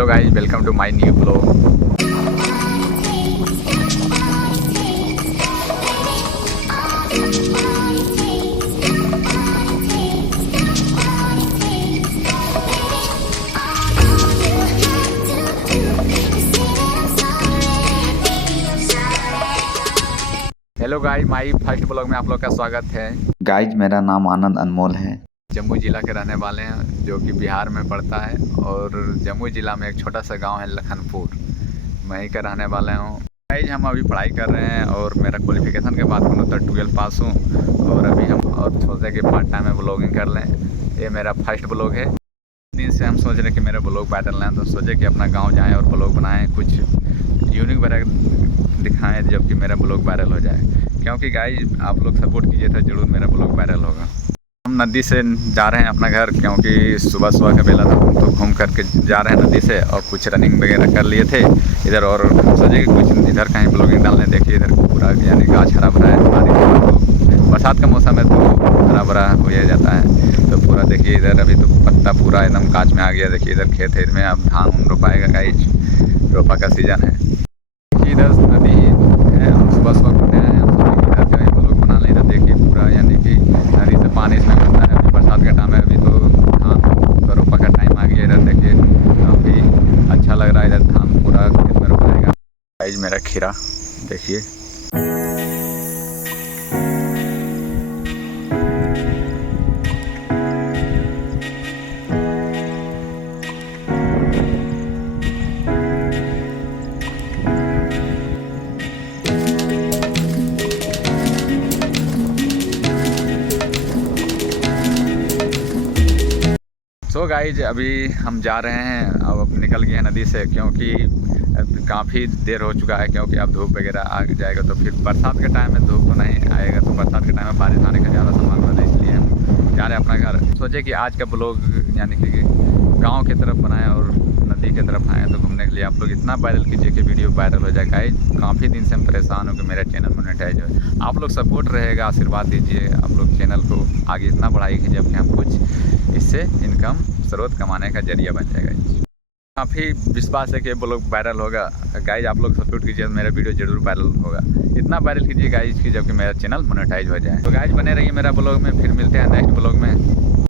Hello guys, welcome to my new blog. Hello guys, my first blog में आप लोग का स्वागत है। गाइज मेरा नाम आनंद अनमोल है। जम्मू ज़िला के रहने वाले हैं जो कि बिहार में पड़ता है, और जम्मू ज़िला में एक छोटा सा गांव है लखनपुर, वहीं का रहने वाले हूँ। गाइस हम अभी पढ़ाई कर रहे हैं और मेरा क्वालिफिकेशन के बाद बोलूँ तो 12 पास हूँ, और अभी हम और सोचे कि पार्ट टाइम में ब्लॉगिंग कर लें। ये मेरा फर्स्ट ब्लॉग है। दिन से हम सोच रहे कि मेरे ब्लॉग वायरल हैं, तो सोचे कि अपना गाँव जाएँ और ब्लॉग बनाएँ, कुछ यूनिक वगैरह दिखाएँ जबकि मेरा ब्लॉग वायरल हो जाए। क्योंकि गाइस आप लोग सपोर्ट कीजिए तो ज़रूर मेरा ब्लॉग वायरल होगा। हम नदी से जा रहे हैं अपना घर, क्योंकि सुबह सुबह का बेला था तो घूम करके जा रहे हैं नदी से, और कुछ रनिंग वगैरह कर लिए थे इधर, और सोचे कि कुछ इधर कहीं ब्लॉगिंग डालने। देखिए इधर पूरा यानी गाछ हरा भरा है। तो बरसात का मौसम है तो हरा भरा हो ही जाता है। तो पूरा देखिए इधर अभी तो पत्ता पूरा एकदम गाछ में आ गया। देखिए इधर खेत है, में अब धान रोपाएगा गाइस, रोपा का सीजन है। देखिए इधर नदी है, हम सुबह सुबह घूमने आए हैं। हम सोचे कि इधर जो है ब्लॉग बना लें। इधर देखिए पूरा यानी कि नदी से पानी इसमें घुसता है। अभी बरसात का टाइम है, अभी तो धान का रोपा का टाइम आ गया। इधर देखिए काफ़ी अच्छा लग रहा है। इधर धान पूरा खेत में रोपाएगा। गाइस मेरा खीरा देखिए। सो गाइज अभी हम जा रहे हैं, अब निकल गए हैं नदी से, क्योंकि काफ़ी देर हो चुका है। क्योंकि अब धूप वगैरह आ जाएगा तो फिर बरसात के टाइम में धूप तो नहीं आएगा, तो बरसात के टाइम में बारिश आने का ज़्यादा संभावना है। इसलिए हम जा रहे हैं अपना घर। सोचे कि आज का ब्लॉग यानी कि गांव की तरफ बनाएं और नदी की तरफ आएँ तो घूमने के लिए। आप लोग इतना वायरल कीजिए कि वीडियो वायरल हो जाए। गाइज काफ़ी दिन से हम परेशान हो कि मेरा चैनल मोनेटाइज हो। आप लोग सपोर्ट रहेगा, आशीर्वाद दीजिए। आप लोग चैनल को आगे इतना बढ़ाइए जबकि हम कुछ इससे इनकम स्रोत कमाने का जरिया बन जाएगा। काफ़ी विश्वास है कि ब्लॉग वायरल होगा। गाइज आप लोग सपोर्ट कीजिए, मेरा वीडियो जरूर वायरल होगा। इतना वायरल कीजिए गाइज कि जबकि मेरा चैनल मोनेटाइज हो जाए। तो गाइज बने रहिए मेरा ब्लॉग में, फिर मिलते हैं नेक्स्ट ब्लॉग में।